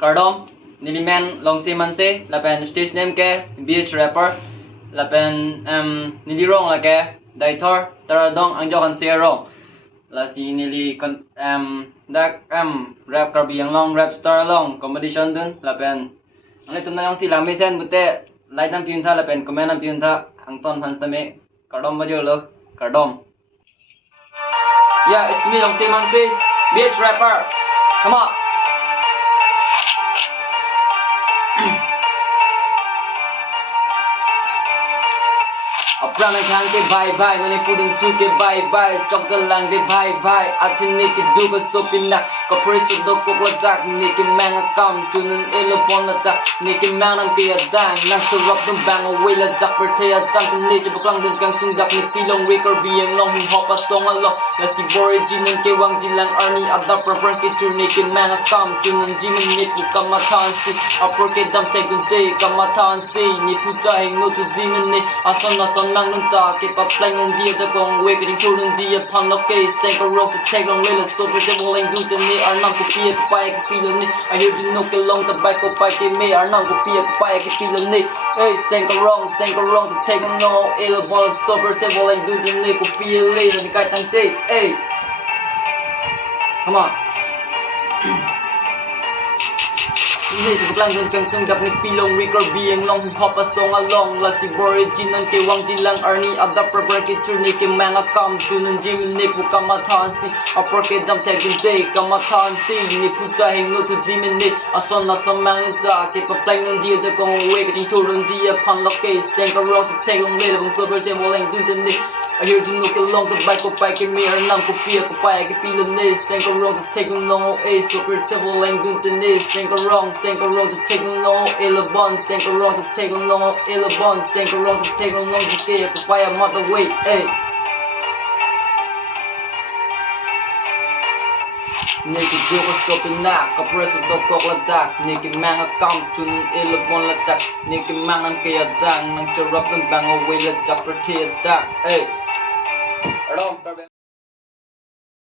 Kardom, Niliman Long Se Manse, Lapen stage name ke, beach rapper, Lapen Nilirong la ke, Daitor, Taradong Angjokan Serong. La si Nili dak rap Karbi yang long rap star long competition dun Lapen. Ang ito na yung sila misen bute like nam piun tha Lapen comment nam piun tha Angton Hansame Kardom bajo lo Kardom. Yeah, it's me Long Se Manse, beach rapper. Come on. Aprang khang ke bye bye, nani puding chu ke bye bye, chok the lang de bye bye, atin ni ke du ba sopina, ko preso do ko la jak ni ke mang kam tunun elo pon la tak, ni ke mang nam ke adang, nang to rock dum bang away la jak per te adang tin ni je baklang din kang tung dak ni pilong waker biang long hip hop a song a lo, la si origin ke wang jilang army ada proper ke tur ni ke mang kam tunun jimin ni pu kamatan si, apor ke dam te gun te kamatan si, ni pu cha hing no tu jimin ni, ason na son nang nung ta ke pa plang ng dia da kong we ke tu nung dia pan lo ke sen ko ro to take on le so per de boling du te ni ar nam ko pie ko pa ke pilo ni I hear you no ke long ta ba ko pa ke me ar nam ko pie ko pa ke pilo ni hey sen ko wrong to take on no el ball so per de boling du te ni ko pie le ni ka tang te hey come on Ni tu lang dan kang sung dak ni pilong waker biang long hip hop a song along la si origin nan ke wang jilang arni ada proper ke tur ni ke manga kam tunun jim ni pu kamatan si apor ke dam te gun day kamatan si ni pu ta hing no tu jim ni ason na som mang za ke pa plang nan dia da kong we ke tur nun dia pan lo ke sen ka ro to take on le bang so ber te mo lang dun ten ni I hear you no ke long the bike ko pa ke me ar nam ko pia ko pa ke pilo ni sen ka ro to take on no a so ber te mo lang dun ten ni sen ka wrong Think around to take on long, Illabon, think around to take on long, Illabon, think around to take on long, to get the fire mother way, hey. Nigga do what's up and knock, a person to cock la duck, nigga man a come to Illabon la duck, nigga man and kaya dang, nang to rub them bang away la duck for tear duck, hey.